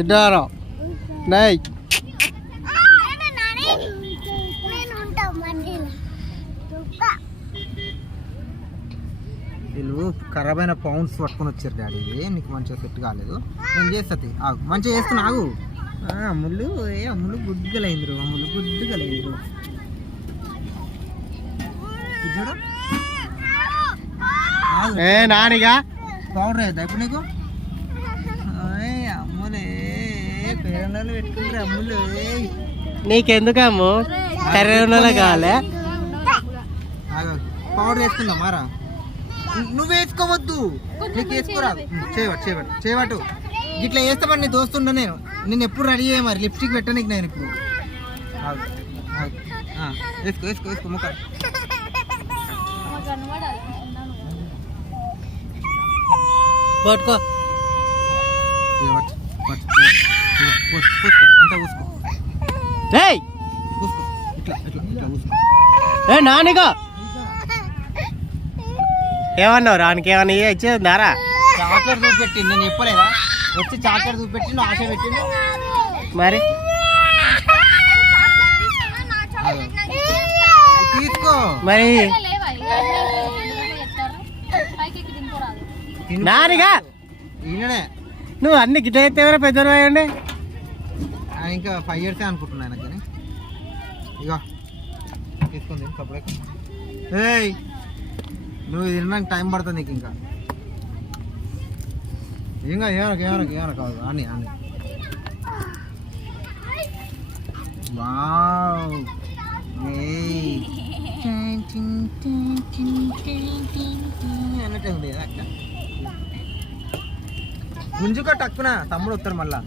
ఇద్దరు నై వీళ్ళు ఖరాబ్ అయిన పౌండ్స్ పట్టుకొని వచ్చారు డాడీ. ఇది నీకు మంచిగా సెట్ కాలేదు, నేను చేస్తుంది ఆగు. మంచిగా చేస్తున్నా ఆగు. అమ్ములు అమ్ములు గుడ్డుగలైందిరు, అమ్ములు గుడ్డుగలైందిరు. చూడు నానిగా పౌడర్ అవుతా ఇప్పుడు నీకు. అమ్ములే పేరెండాలు పెట్టుకుంటారు అమ్ములు. నీకెందుకమ్ము కర్రెలో కావాలి. పౌడర్ వేసుకుందాం మారా. నువ్వు వేసుకోవద్దు, నీకు వేసుకోరాదు. చేయబట్టు ఇట్లా వేస్తామని నీ దోస్తుండ. నేను ఎప్పుడు రెడీ అయ్యా మరి లిప్స్టిక్ పెట్టా నీకు. నేను ఇప్పుడు వేసుకో వేసుకో వేసుకో ముఖ. పట్టుకో అంతా పూసుకో పూసుకో ఇట్లా ఇట్లా ఇట్లా పూసుకో. నానిగా ఏమన్నావు రానికి ఏమన్నా ఇచ్చేదారా? చాక్లెట్ చూపెట్టింది, నేను చెప్పలేదా? వచ్చి చాక్లెట్ చూపెట్టిండు, ఆశ పెట్టిండు. మరి తీసుకో మరి నానిగా ఈయననే. నువ్వు అన్ని గిట్ట అయితే పెద్దవారు అయ్యండి. ఇంకా 5 years అనుకుంటున్నా ఆయన. కానీ ఇక తీసుకుంది కప్పుడే. ఏయ్ నువ్వు ఇది తినడానికి టైం పడుతుంది నీకు. ఇంకా ఏమన్నా కాదు అని అని. వావ్ అన్నట్టే ఉంది అక్క. గుంజుక టక్కున తమ్ముడు వస్తారు మళ్ళా.